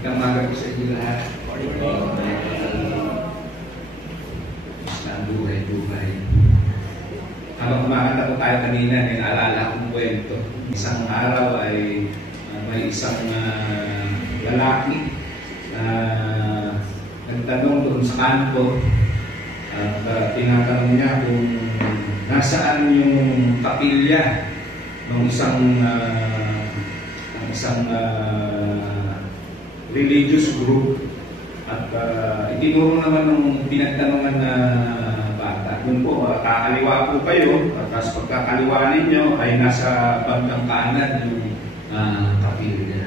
Ikamaga ko sa inyo lahat. Basta ang buhay-buhay. Habang kumakanta po tayo kanina, may naalala akong kwento. Isang araw ay may isang lalaki na nagtanong doon sa kanto at tinatanong niya kung nasaan yung kapilya ng isang religious group at itinuro naman ng pinagtanungan na bata. Doon po, kakaliwa po kayo at pagkakaliwa ninyo ay nasa bandang kanan yung kapilya.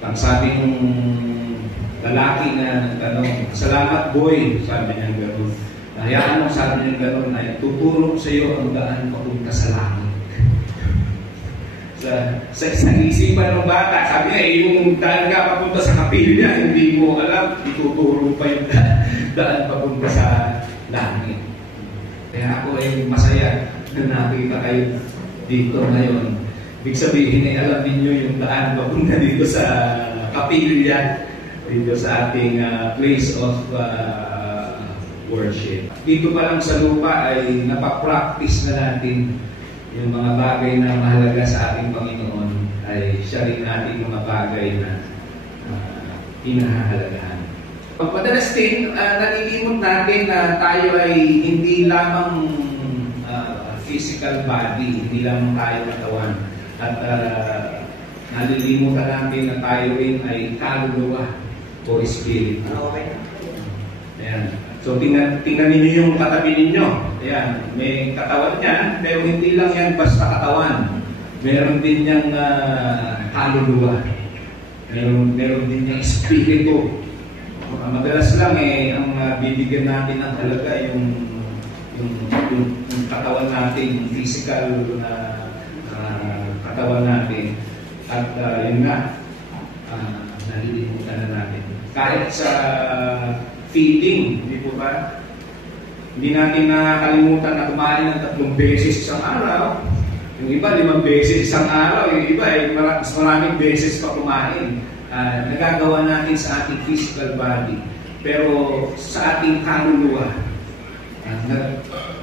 Ang sabi ng lalaki na nagtanong, "Salamat boy," sabi niya gano'n. Hayaan mo, sabi niya gano'n, ay tutulong sa iyo ang daan papunta sa langit. Sa isipan ng bata, sabi niya, yung daan ka papunta sa kapilya, hindi mo alam, ituturo pa yung daan papunta sa langit. Kaya ako ay masaya na nakita kayo dito ngayon. Ibig sabihin ay alam ninyo yung daan papunta dito sa kapilya, dito sa ating place of worship. Dito pa lang sa lupa ay napapractice na natin yung mga bagay na mahalaga sa ating Panginoon, ay siya rin natin mga bagay na pinahahalagahan. Madalas din, nalilimot natin na tayo ay hindi lamang physical body, hindi lamang tayo katawan. At nalilimutan natin na tayo rin ay kaluluwa o espiritu. Ayan. So, tingnan ninyo yung katabi ninyo. Ayan, may katawan yan, pero hindi lang yan basta katawan. Meron din niyang kaluluwa. Meron din niyang espiritu. Madalas lang ang bibigyan natin ng halaga yung katawan natin, yung physical na katawan natin. At yun nga, nalilimutan na natin. Kahit sa feeding, hindi po ba? Hindi natin nakakalimutan na kumain ng 3 beses isang araw. Yung iba, 5 beses isang araw. Yung iba, mas maraming beses pa kumain. Nagagawa natin sa ating physical body. Pero sa ating kaluluwa,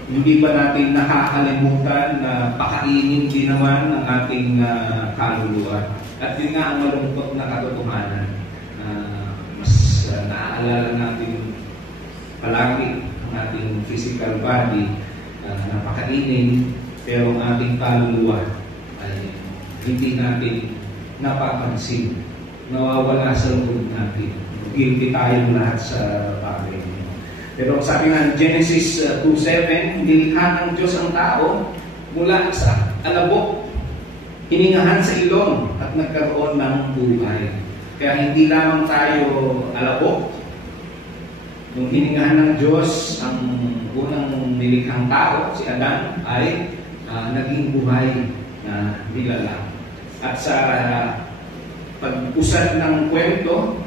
hindi ba natin nakakalimutan na pakainin din naman ang ating kaluluwa? At yun nga ang malungkot na katotohanan. Naaalala natin palagi ang ating physical body na pakainin, pero ang ating kaluluwa ay hindi natin napapansin, nawawala sa loob natin. Guilty tayong lahat sa bagay niyo. Pero sabi nga Genesis 2:7, nilikha ng Diyos ang tao mula sa alabok, hiningahan sa ilong at nagkaroon ng buhay. Kaya hindi lamang tayo alabok. Nung hiningahan ng Diyos, ang unang nilikhang tao, si Adan, ay naging buhay na nilalang. At sa pag-usad ng kwento,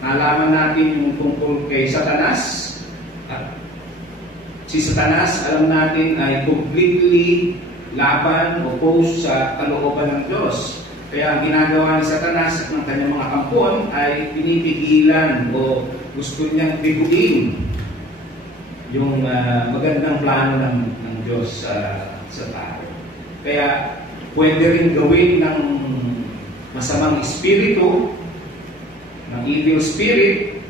nalaman natin yung tungkol kay Satanas. At si Satanas, alam natin, ay completely laban, opposed sa kalooban ng Diyos. Kaya ang ginagawa ni Satanas at ng kanyang mga kampon ay pinipigilan o gusto niyang biguin yung magandang plano ng Diyos sa tao. Kaya pwede rin gawin ng masamang espiritu, ng evil spirit,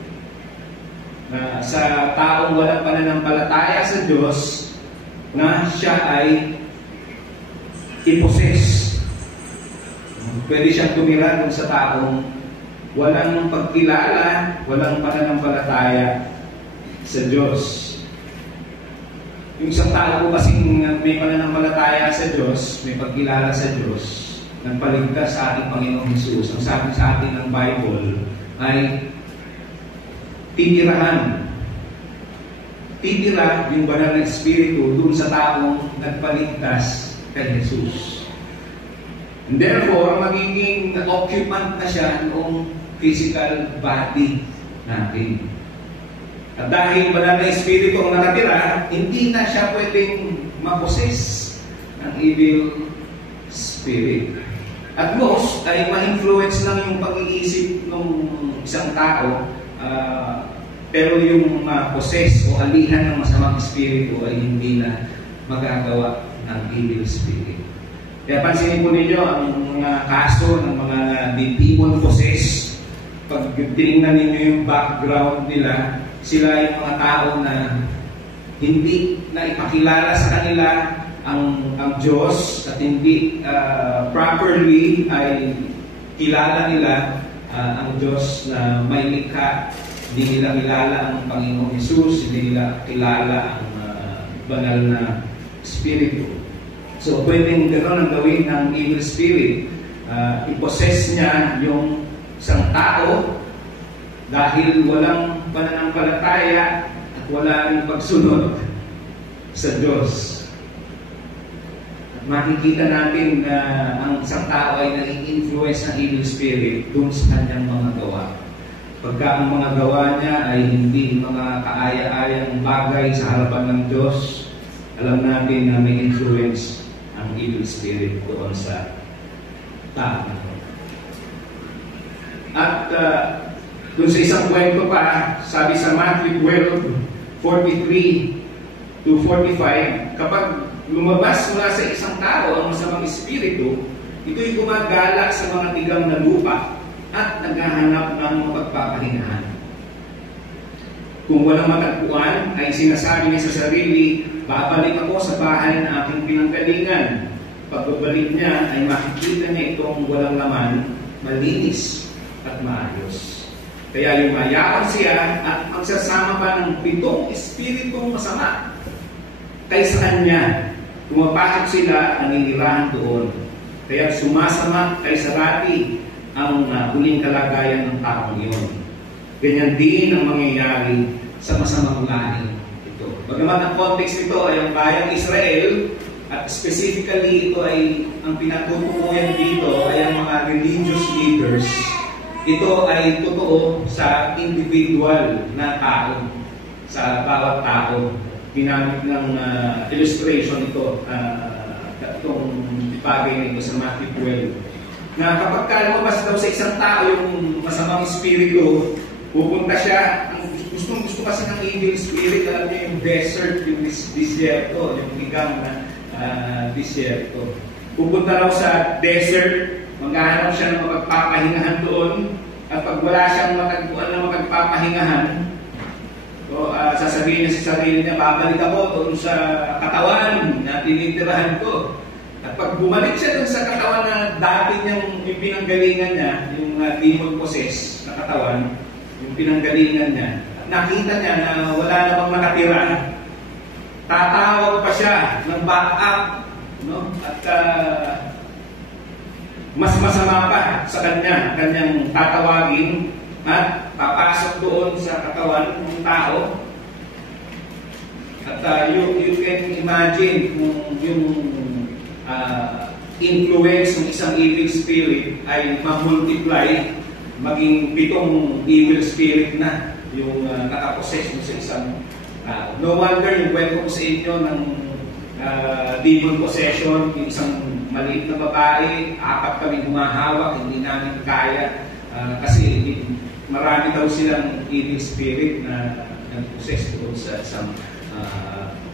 na sa taong walang pananampalataya sa Diyos, na siya ay iposes. Pwede siyang tumira dun sa taong walang pagkilala, walang pananampalataya sa Diyos. Yung isang tao po kasing may pananampalataya sa Diyos, may pagkilala sa Diyos, nagpaligtas sa ating Panginoong Hesus. Ang sabi sa atin ng Bible ay titirahan. Titira yung banal na espiritu dun sa taong nagpaligtas kay Jesus. And therefore, magiging occupant na siya noong physical body natin. At dahil banal na espiritu ang nakatira, hindi na siya pwedeng maposes ng evil spirit. At most ay ma-influence lang yung pag-iisip ng isang tao, pero yung possess o alihan ng masamang espiritu ay hindi na magagawa ng evil spirit. Kaya pansinin po ninyo ang mga kaso ng mga demon possessed. Pag tinignan ninyo yung background nila, sila yung mga tao na hindi na ipakilala sa kanila ang Diyos at hindi properly ay kilala nila ang Diyos na may likha. Hindi nila kilala ang Panginoong Hesus, hindi nila kilala ang banal na Espiritu. So, pwedeng gano'n ang gawin ng evil spirit. I-possess niya yung isang tao dahil walang pananampalataya at wala rin pagsunod sa Diyos. At makikita natin na ang isang tao ay nai-influence ng evil spirit dun sa kanyang mga gawa. Pagka ang mga gawa niya ay hindi mga kaaya-ayang bagay sa harapan ng Diyos, alam natin na may influence ang evil spirit doon sa tao. At dun sa isang kwento pa, sabi sa Matthew 12:43 to 45, kapag lumabas mula sa isang tao ang masamang espiritu, ito'y gumagala sa mga tigang na lupa at naghahanap ng mapagpapahingahan. Kung walang matagpuan, ay sinasabi niya sa sarili, babalik ako sa bahay ng aking pinanggalingan. Pagbabalik niya ay makikita niya itong walang laman, malinis at maayos. Kaya yumayaman siya at magsasama pa ng 7 espiritong masama. Kaysa kanya, pumapasok sila ang ninirahan doon. Kaya sumasama kay sarati ang huling kalagayan ng taong iyon. Ganyan din ang mangyayari sa masamang lahi ito. Bagamat ang context nito ay ang bayang Israel, at specifically ito ay ang pinatutukuyan dito ay ang mga religious leaders. Ito ay totoo sa individual na tao, sa bawat tao. Ginamit ng illustration ito, itong bagay na ito sa Matthew 12. Na kapag lumabas daw sa isang tao yung masamang espiritu, pupunta siya, gusto kasi ng evil spirit, alam niyo yung desert, yung disyerto, yung higang na disyerto. Pupunta raw sa desert, maghahanap siya ng mapagpapahingahan doon, at pag wala siyang matagpuan na mapagpapahingahan, so, sasabihin niya sa sarili niya, babalik ako doon sa katawan na tinitirahan ko. At pag bumalik siya doon sa katawan na dati niyang yung pinanggalingan niya, yung demon possessed na katawan, yung pinanggalingan niya, at nakita niya na wala na bang nakatira, tatawag pa siya ng backup, no? At mas masama pa sa kanyang tatawagin at papasok doon sa katawan ng tao. At you can imagine kung yung influence ng isang evil spirit ay ma-multiply, maging 7 evil spirit na yung nakaposes mo sa isang tao. No wonder yung kwento ko sa inyo ng demon possession, yung isang maliit na babae, 4 kami humahawak, hindi namin kaya kasi marami daw silang evil spirit na nag-possess doon sa isang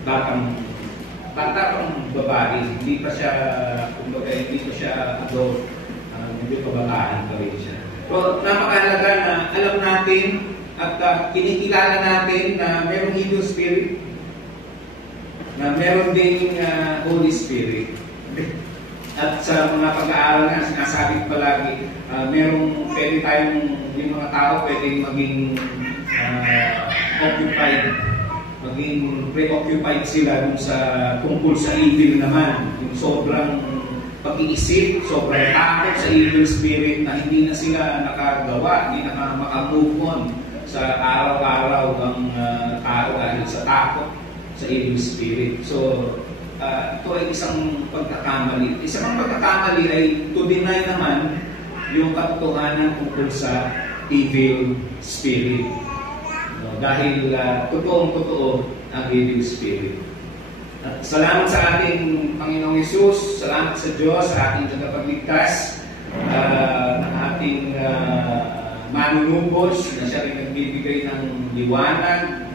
batang babae. Hindi pa siya, kumbaga, hindi pa siya adult, hindi pa bataan pa rin siya. So, napakahalaga na alam natin at kinikilala natin na mayroong evil spirit, na mayroon ding Holy Spirit. At sa mga pag-aaral nga, sinasabi ko palagi, pwede tayong, yung mga tao pwedeng maging occupied, maging preoccupied sila dun sa tungkol sa evil naman. Yung sobrang pag-iisip, sobrang takot sa evil spirit na hindi na sila nakagawa, hindi na makamove on sa araw-araw ang tao dahil sa takot sa evil spirit. So, ito ay isang pagkakamali. Isang pagkakamali ay to deny naman yung katotohanan tungkol sa evil spirit. Dahil totoong-totoo ang evil spirit. At salamat sa ating Panginoong Hesus, salamat sa Diyos, sa ating tagapagligtas, ng ating manunubos, na siya rin nagbibigay ng liwanag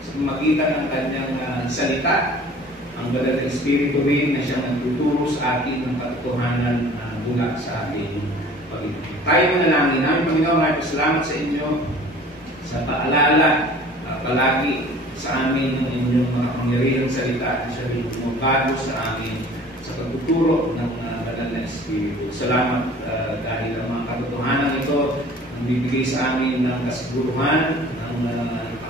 sa magitan ng kanyang salita. Ang banal na Espiritu rin na siyang nagtuturo sa atin ng katotohanan mula sa ating Panginoon. Tayo manalangin. Namin Panginoon, ay pasalamat sa inyo sa paalala palagi sa amin ng inyong mga pangyarihang salita na siya rin bumabago sa amin sa pagtuturo ng banal na Espiritu. Salamat dahil ang mga katotohanan ito ang bibigay sa amin ng kasiguruhan, ng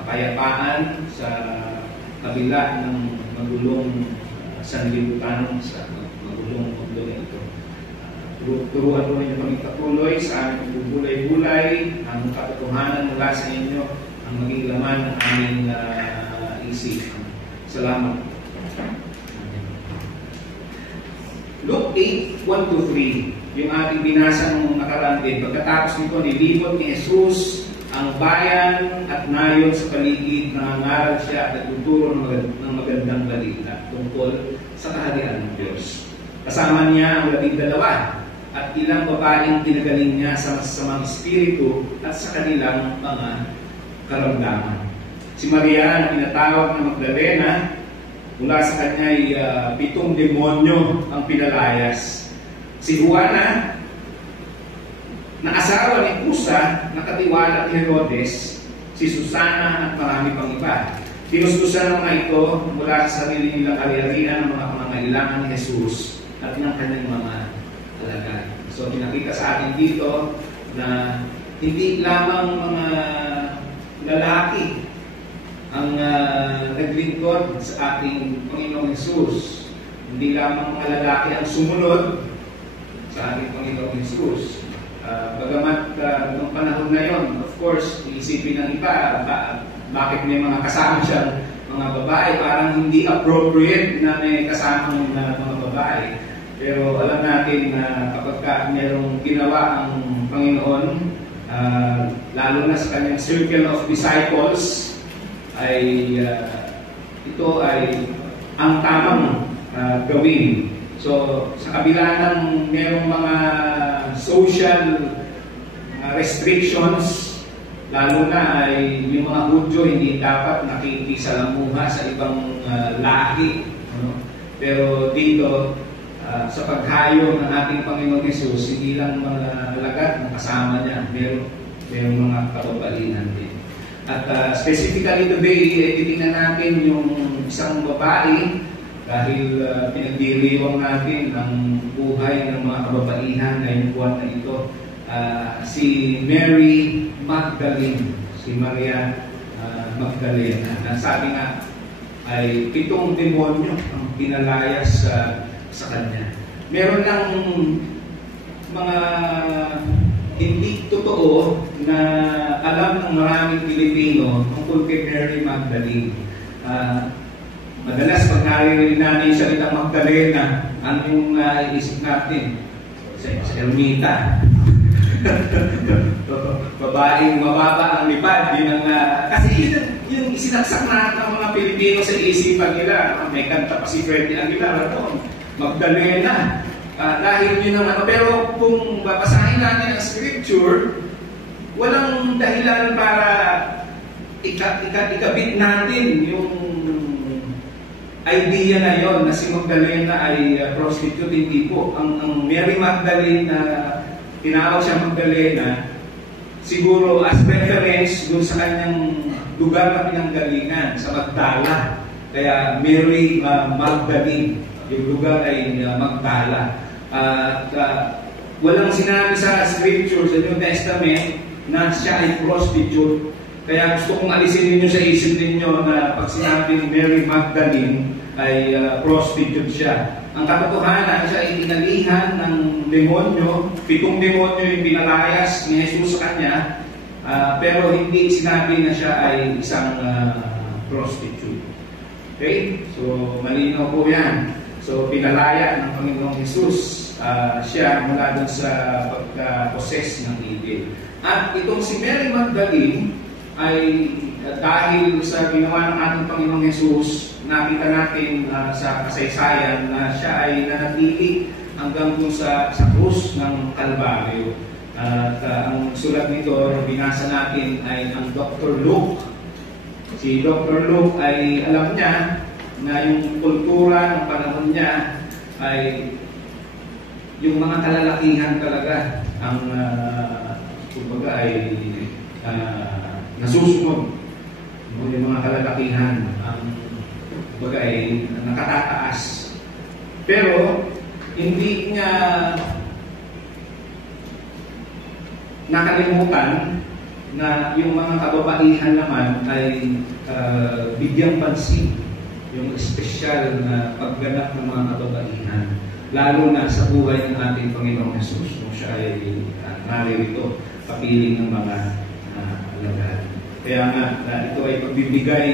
kapayapaan sa kabila ng magulong sanlibutan, sa magulong mundo na ito. Turuan po ninyo kami patuloy sa aming bubulay-bulay ang katotohanan mula sa inyo ang maging laman ng aming isip. Salamat. Luke 8:1-3, yung ating binasa nung nakaraan din. Pagkatapos nito, nilibot ni Jesus ang bayan at nayon sa paligid, nangangaral siya at nagtuturo ng magandang balita tungkol sa kaharian ng Diyos. Kasama niya ang 12 at ilang babaeng pinagaling niya sa masasamang espiritu at sa kanilang mga karamdaman. Si Maria na tinatawag na Magdalena, mula sa kanya ay 7 demonyo ang pinalayas. Si Juana, na asawa ni Cusa, na katiwala ni Herodes, si Susana at marami pang iba. Pinustusan ng mga ito mula sa sarili nilang ari-arian ng mga pangangailangan ni Jesus at ng kanyang mga alagad. So, pinakita sa atin dito na hindi lamang mga lalaki ang naglingkod sa ating Panginoong Jesus. Hindi lamang mga lalaki ang sumunod sa ating Panginoong Jesus. Bagamat noong panahon na yon, of course, iisipin ng iba, bakit may mga kasama siyang mga babae, parang hindi appropriate na may kasamang mga babae. Pero alam natin na kapag mayroong ginawa ang Panginoon, lalo na sa kanyang circle of disciples, ay ito ay ang tamang gawin. So, sa kabila ng mayroong mga social restrictions, lalo na ay yung mga Hudyo hindi dapat nakikisalamuha sa ibang lahi. Pero dito, sa paghayo ng ating Panginoon Jesus, hindi lang mga alagad na kasama niya, mayroong mga kababalinan din. At specifically today, titingnan natin yung isang babae dahil pinagdiriwang natin ang buhay ng mga kababaihan ngayong buwan na ito. Si Mary Magdalene, si Maria Magdalena. Sabi nga, ay 7 demonyo ang pinalayas sa kanya. Meron lang mga hindi totoo na alam ng maraming Pilipino tungkol kay Mary Magdalene. Madalas pag narinig natin yung salitang Magdalena, ang yung isip natin sa ermita. Babaeng mababa ang lipad. Kasi yung isinaksak na ng mga Pilipino sa isipan nila. May kanta pa si Freddy Aguilar doon, Magdalena. Dahil yun ang pero kung babasahin natin ang scripture, walang dahilan para ikabit natin yung idea na yon na si Magdalena ay prostitute. Hindi po. Ang Mary Magdalene na tinawag siya Magdalena, siguro as reference dun sa kanyang lugar na pinanggalingan, sa Magdala. Kaya Mary Magdalene, yung lugar ay Magdala. Walang sinabi sa scripture, sa New Testament, na siya ay prostitute. Kaya gusto kong alisin ninyo sa isip ninyo na pag sinabing Mary Magdalene ay prostitute siya. Ang katotohanan, siya ay inalihan ng demonyo. 7 demonyo yung pinalayas ni Jesus sa kanya, pero hindi sinabi na siya ay isang prostitute. Okay? So, malinaw po yan. So, pinalaya ng Panginoong Jesus siya mula dun sa pagka-possess ng evil. At itong si Mary Magdalene ay dahil sa ginawa ng ating Panginoong Jesus, nakita natin sa kasaysayan na siya ay nanatili hanggang dun sa krus ng Kalbaryo. At ang sulat nito, binasa natin ay ang Dr. Luke. Si Dr. Luke ay alam niya na yung kultura ng panahon niya ay yung mga kalalakihan talaga ang kumbaga ay nasusunod. Yung mga kalalakihan ang kumbaga ay nakatataas. Pero hindi niya nakalimutan na yung mga kababaihan naman ay bigyang pansin yung espesyal na pagganap ng mga kababaihan, lalo na sa buhay ng ating Panginoong Jesus nung siya ay naririto, kapiling ng mga alagad. Kaya nga, ito ay pagbibigay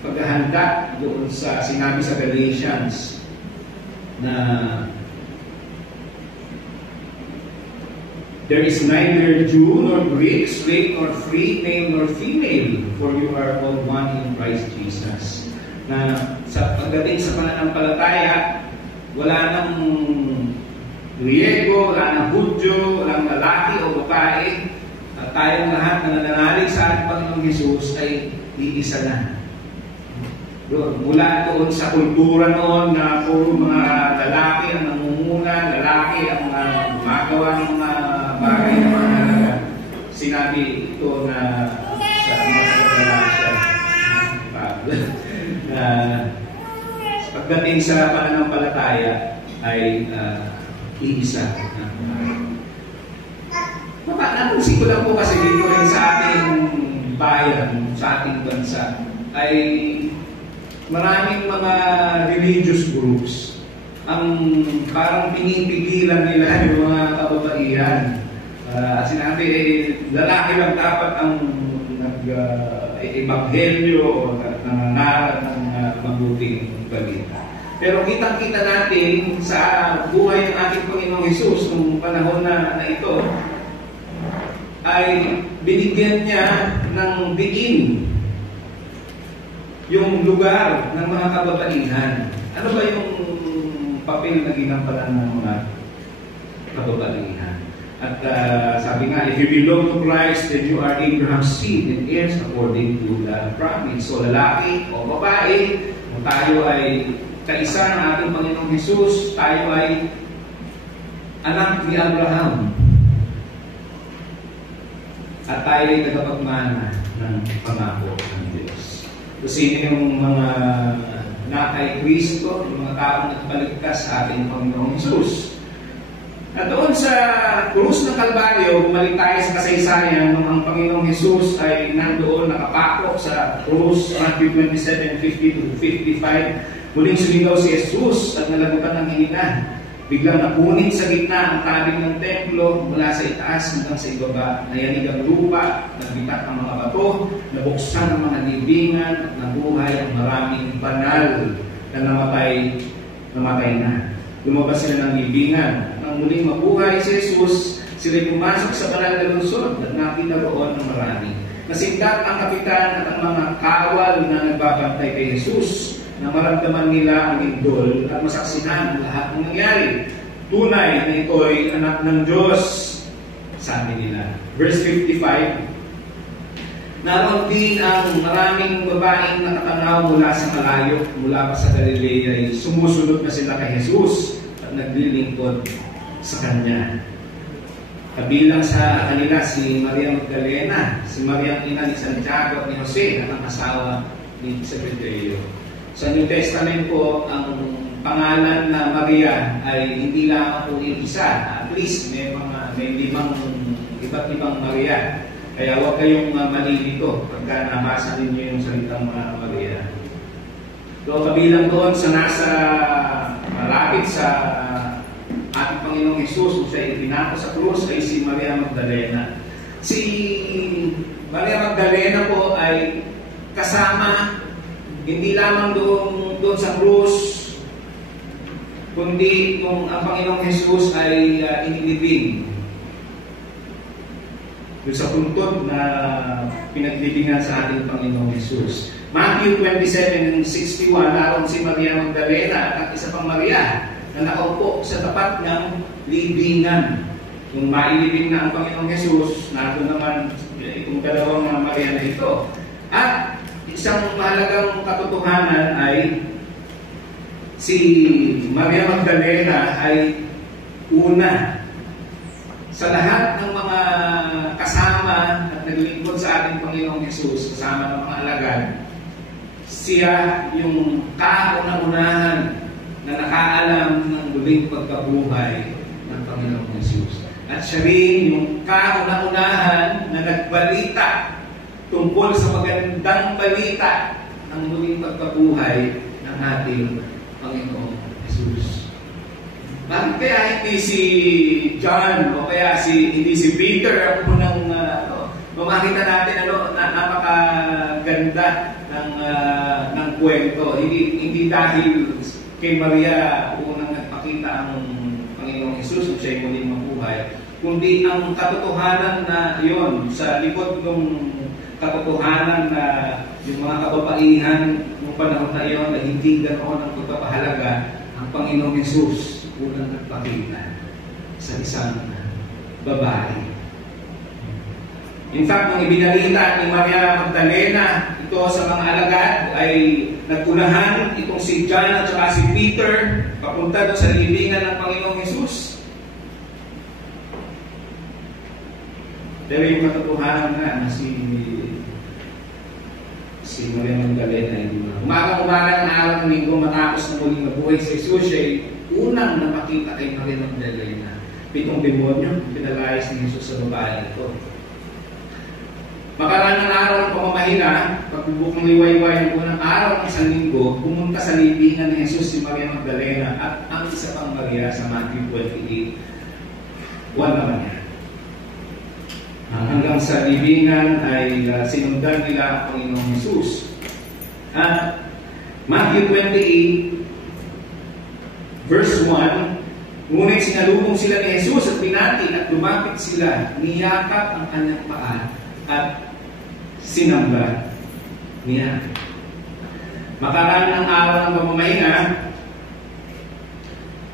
paghahanda doon sa sinabi sa Galatians na there is neither Jew nor Greek, slave nor free, male nor female, for you are all one in Christ Jesus. Na sa pagdating sa pananampalataya, wala nang Griego, wala nang Hudyo, walang lalaki o babae. Tayong lahat na nananalig sa ating Panginoong Jesus ay iisa na. Mula doon sa kultura noon na puro mga lalaki ang namumuna, lalaki ang gumagawa ng mga bagay na mga halaga. Sinabi ito na sa mga Galatia na pagdating sa pananampalataya ay iisa. Napansin ko lang po kasi dito rin sa ating bayan, sa ating bansa, ay maraming mga religious groups ang parang pinipigilan nila yung mga kababaihan. Sinabi, lalaki lang dapat ang nag-ebanghelyo o nangangaral ng mabuting balita. Pero kitang-kita natin sa buhay ng ating Panginoong Jesus nung panahon na ito, ay binigyan niya ng diin yung lugar ng mga kababaihan. Ano ba yung papel na ginampalan ng mga kababaihan? At sabi nga, if you belong to Christ, then you are Abraham's seed and heirs according to the promise. So lalaki o babae, kung tayo ay kaisa ng ating Panginoong Jesus, tayo ay anak ni Abraham. At tayo ay tagapagmana ng pangako ng Diyos. Kasi yung mga na kay Kristo, yung mga taong nagbaligtas sa ating Panginoong Jesus. At doon sa krus ng Kalbaryo, bumalik tayo sa kasaysayan nung ang Panginoong Jesus ay nandoon nakapako sa krus, Matthew 27:50-55. Muling sumigaw si Jesus at nalagutan ng hininga. Biglang napunit sa gitna ang tabing ng templo mula sa itaas hanggang sa ibaba. Nayanig ang lupa, nagbitak ang mga bato, nabuksan ang mga libingan at nabuhay ang maraming banal na namatay na. Lumabas sila ng libingan. Nang muling mabuhay si Jesus, sila pumasok sa banal na lungsod at nakita roon ng marami. Nasindak ang kapitan at ang mga kawal na nagbabantay kay Jesus, na maramdaman nila ang indol at masaksihan ang lahat ng nangyari. Tunay na ito'y anak ng Diyos, sabi nila. Verse 55, naroon din ang maraming babaeng nakatanaw mula sa malayo, mula pa sa Galilea, ay sumusunod na sila kay Jesus at naglilingkod sa Kanya. Kabilang sa kanila si Maria Magdalena, si Maria ang ina ni Santiago at ni Jose at ang asawa ni Zebedeo. Sa New Testament po, ang pangalan na Maria ay hindi lamang po yung isa. At least may iba't ibang Maria. Kaya huwag kayong malilito pagka nabasa ninyo yung salitang Maria. So, kabilang doon sa nasa malapit sa ating Panginoong Jesus, kung siya ipinako sa krus, ay si Maria Magdalena. Si Maria Magdalena po ay kasama hindi lamang doon sa krus, kundi kung ang Panginoong Jesus ay inilibing. Doon sa puntod na pinaglibingan sa ating Panginoong Jesus. Matthew 27:61, naroon si Maria Magdalena at isa pang Maria na nakaupo sa tapat ng libingan. Nung mailibing na ang Panginoong Jesus, nato naman itong dalawang mga Maria na ito. At isang mahalagang katotohanan ay si Maria Magdalena ay una sa lahat ng mga kasama at naglingkod sa ating Panginoong Jesus, kasama ng mga alagad, siya yung kauna-unahan na nakaalam ng muling pagkabuhay ng Panginoong Jesus. At siya rin yung kauna-unahan na nagbalita tungkol sa magandang balita ng muling pagkabuhay ng ating Panginoong Jesus. Bakit kaya hindi si John o kaya hindi si Peter ang unang makita natin napakaganda ng kwento. Hindi dahil kay Maria unang nagpakita ang Panginoong Jesus kung siya'y muling mabuhay, kundi ang katotohanan na yon sa likod ng katotohanan na yung mga kababaihan ng panahon na iyon na hindi ganoon ang pagpapahalaga, ang Panginoong Jesus unang nagpakita sa isang babae. In fact, nung ibinalita ni Maria Magdalena ito sa mga alagad, ay nagkunahan itong si John at saka si Peter papunta doon sa libingan ng Panginoong Jesus. Pero yung katotohanan nga na si Maria Magdalena ay umagang-umaga ng araw ng linggo matapos na muling mabuhay si Jesus, siya ay unang napakita kay Maria Magdalena. 7 demonyo pinalayas ni Jesus sa babae ito. Makaraan ng araw ng pamamahina, pagbubukong liwayway ng unang araw ng isang linggo, pumunta sa libingan ni Jesus si Maria Magdalena at ang isa pang Maria sa Matthew 28. 1 naman yan. Hanggang sa libingan ay sinundan nila ang Panginoong Jesus. At Matthew 28 verse 1, ngunit sinalubong sila ni Jesus at binati at lumapit sila, niyakap ang kanyang paa at sinamba niya. Makaraan ng araw ng pamamahinga,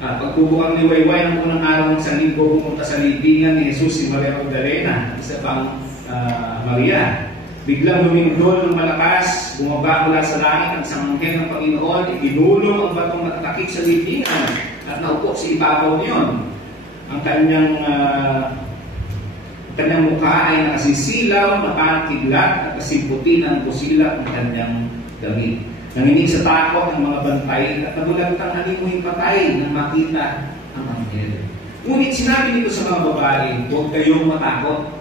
pagtubukang liwayway ng unang araw ng isang linggo, pumunta sa libingan ni Jesus si Maria Magdalena, isa pang Maria. Biglang lumindol ng malakas, bumaba mula sa langit ang isang anghel ng Panginoon, iginulong ang batong natatakip sa libingan at naupo sa ibabaw niyon. Ang kanyang mukha ay nakasisilaw, nakakidlat at kasimputi ng busilak ng kanyang damit. Nanginig sa takot ang mga bantay at nabulagtang animoy patay nang makita ang anghel. Ngunit sinabi nito sa mga babae, huwag kayong matakot.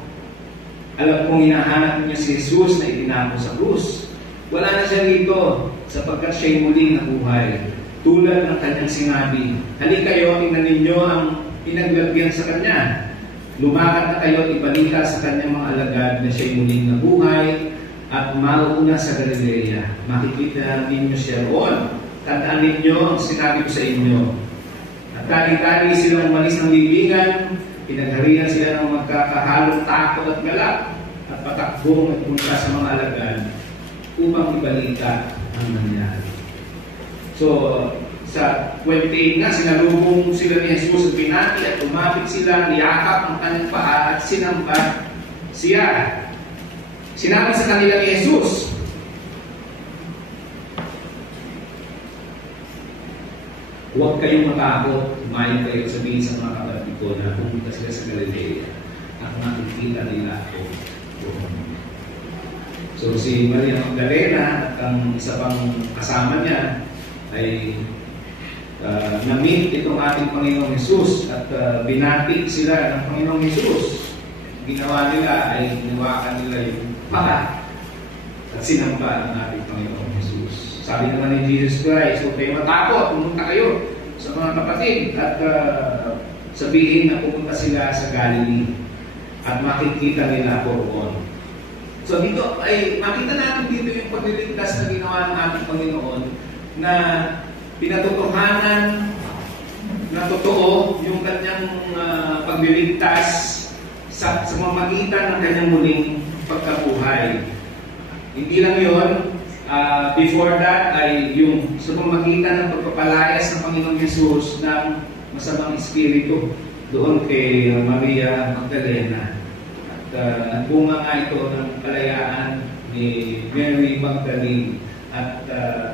Alam kong hinahanap niyo si Jesus na itinapon sa krus. Wala na siya rito sapagkat siya'y muling nabuhay. Tulad ng kanyang sinabi, halika kayo, tingnan ninyo ang pinaglagyan sa kanya. Lumakad na kayo at ibalita sa kanyang mga alagad na siya'y muling nabuhay at mauuna sa Galilea. Makikita ninyo siya roon. Tandaan ninyo ang sinabi ko sa inyo. At tali-tali silang umalis ng libingan, pinagharihan sila ng magkakahalong takot at galak at patakbong at punta sa mga alagad upang ibalita ang nangyari. So, sa 28 nga, sinalubong sila ni Jesus at pinati at umapit sila, niyakap ang kanyang paa at sinamba siya. Sinabi sa kanila ni Jesus, huwag kayong matakot, umayon kayo at sabihin sa mga kapatid ko na pumunta sila sa Galilea at makikita nila ako. So si Maria Magdalena at ang isa pang kasama niya ay na-meet itong ating Panginoong Jesus at binati sila ng Panginoong Jesus. Ginawa nila ay ginawakan nila yung paa at sinamba ng ating Panginoong Jesus. Sabi naman ni Jesus Christ, huwag kayo matakot, pumunta kayo sa mga kapatid at sabihin na pumunta sila sa Galilee at makikita nila ako roon. So dito ay makita natin dito yung pagliligtas na ginawa ng ating Panginoon na pinatotohanan na totoo yung kanyang pagliligtas sa mamagitan ng kanyang muling pagkabuhay. Hindi lang yun, before that ay yung sa pamamagitan ng pagpapalayas ng Panginoong Jesus ng masamang espiritu doon kay Maria Magdalena. At bunga nga ito ng kalayaan ni Mary Magdalene. At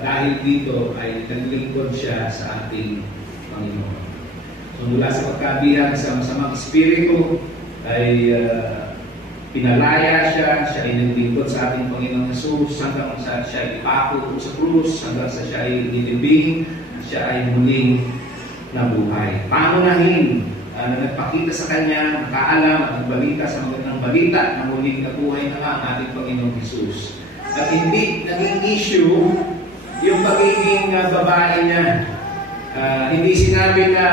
dahil dito ay naglingkod siya sa ating Panginoon. So mula sa pagkabihag sa masamang espiritu ay pinalaya siya ay naglingkod sa ating Panginoon Jesus hanggang sa siya ay ipako sa krus, hanggang sa siya ay nilibing, siya ay muling nabuhay. Pangunahin na nagpakita sa kanya, nakaalam at nagbalita sa magandang balita na muling nabuhay na nga ang ating Panginoong Jesus. At hindi naging issue yung pagiging babae niya. Hindi sinabi na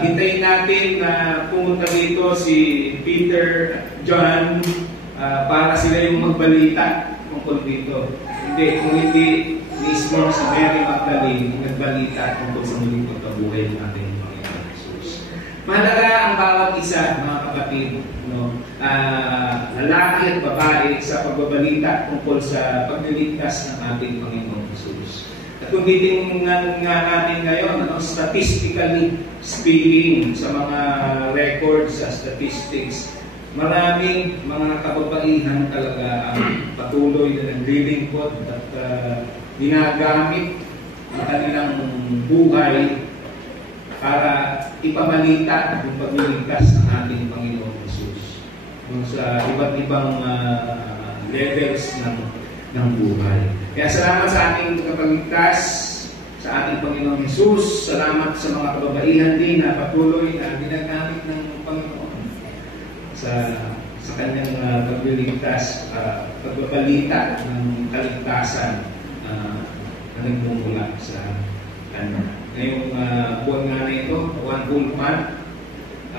hintayin natin na pumunta dito si Peter, John, para sila yung magbalita tungkol dito. Hindi, kung hindi mismo sa Mary Magdalene nagbalita tungkol sa muling pagkabuhay ng ating Panginoon Jesus. Mahalaga ang bawat isa, mga kapatid, no? Lalaki at babae sa pagbabalita tungkol sa pagliligtas ng ating Panginoon Jesus. At kung titingnan nga natin ngayon, statistically speaking, sa mga records, sa statistics, maraming mga kababaihan talaga ang patuloy na naglilingkod at ginagamit ang kanilang buhay para ipabalita yung pagliligtas ng ating Panginoon Jesus sa iba't ibang levels ng buhay. Kaya salamat sa ating kapagligtas, sa ating Panginoon Jesus. Salamat sa mga kababaihan din na patuloy na ginagamit ng Panginoon sa kanyang pagliligtas, pagbabalita ng kaligtasan na nagmumula sa kanya. Ngayong buwan nga na ito, one whole month,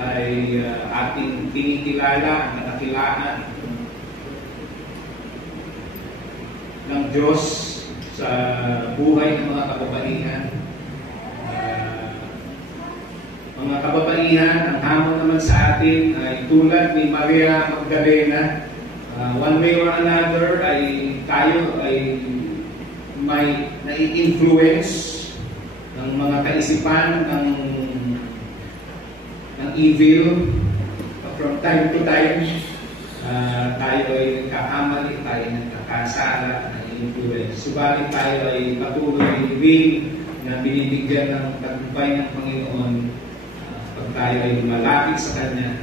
ay ating kinikilala ang kadakilaan ng Diyos sa buhay ng mga kababaihan. Mga kababaihan, ang hamon naman sa atin ay tulad ni Maria Magdalena. One way or another ay tayo ay may nai-influence ng mga kaisipan ng evil. From time to time, tayo ay nagkakamali, tayo nagkakasala, nai-influence. Subalit tayo ay patuloy rin na binibigyan ng tagumpay ng Panginoon pag tayo ay malapit sa Kanya.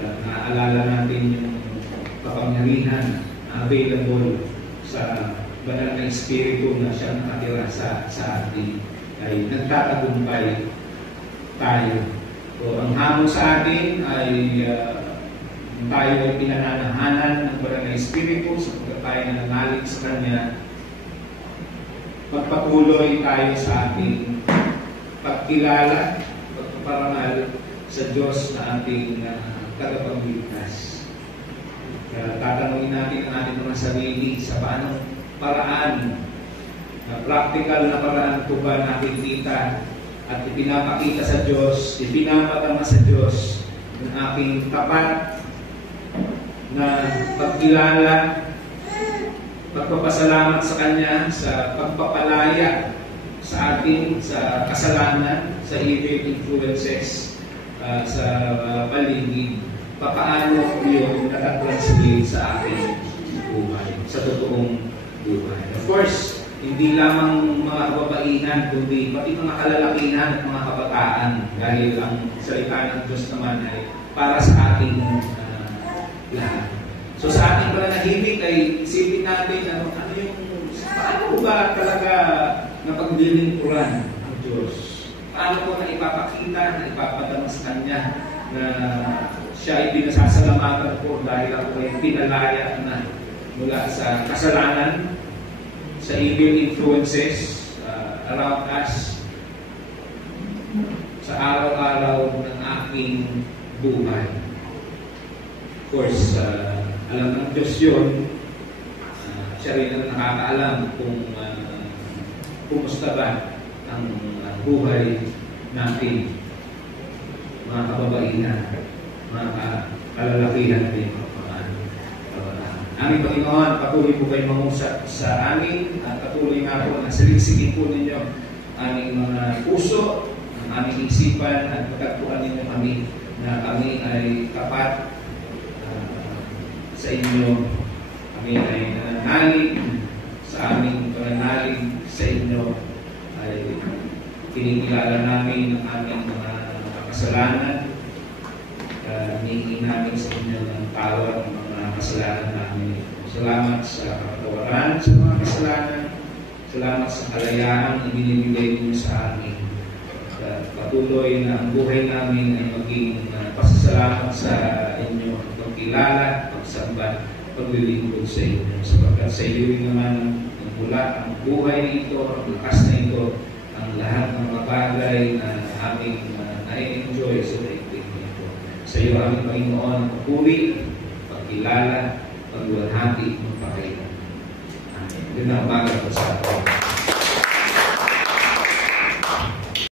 Naaalala natin yung kapangyarihan available sa banal na Espiritu na siya nakatira sa atin, ay nagtatagumpay tayo. So, ang hamon sa atin ay tayo ay pinananahanan ng banal na Espiritu sapagkat tayo nananalig sa Kanya. Magpatuloy tayo sa ating pagkilala, pagpaparangal sa Diyos na ating tagapagligtas. Tatanungin natin ang ating mga sarili sa paanong paraan, practical na paraan ko ba nakikita at ipinapakita sa Diyos, ipinapatama sa Diyos ng aking tapat na pagkilala, pagpapasalamat sa Kanya, sa pagpapalaya sa atin, sa kasalanan, sa evil influences, sa paligid. Paano yun nakatranslate sa ating buhay, sa totoong buhay. Of course, hindi lamang mga kababaihan, kundi pati mga kalalakihan at mga kabataan, dahil ang salita ng Diyos naman ay para sa ating lahat. So sa ating pananahimik ay isipin natin paano ba talaga napaglilingkuran ang Diyos? Paano po na ipapakita, na ipapadama sa Kanya na siya ay pinasasalamatan po dahil ako ay pinalaya na mula sa kasalanan, sa evil influences around us, sa araw-araw ng aking buhay. Of course, alam ng Diyos yun. Siya rin ang nakakaalam kung kumusta ba ang buhay natin, mga kababaihan, mga kalalakihan din. Aming Panginoon, patuloy po kayo mangusap sa amin at patuloy nga po na salisigin po ninyo aming mga puso, ang aming isipan at pagkatuan ninyo kami na kami ay tapat sa inyo. Kami ay nananalig sa aming pananalig sa inyo ay kinikilala namin ang aming mga kasalanan. Hinihingi namin sa inyo ng tawad ng mga kasalanan namin. Salamat sa kapatawaran sa mga kasalanan. Salamat sa kalayaan na binibigay niyo sa amin. Patuloy na ang buhay namin ay maging pasasalamat sa inyo, pagkilala, pagsamba, paglilingkod sa inyo. Sapagkat sa iyo naman mula ang buhay nito, ang lakas na ito, ang lahat ng mga bagay na aming na-enjoy sa daigdig nito. Sa iyo aming Panginoon, ang papuri, pagkilala, pagluwalhati, magpakailan. Amen. Yun ang umaga po sa atin.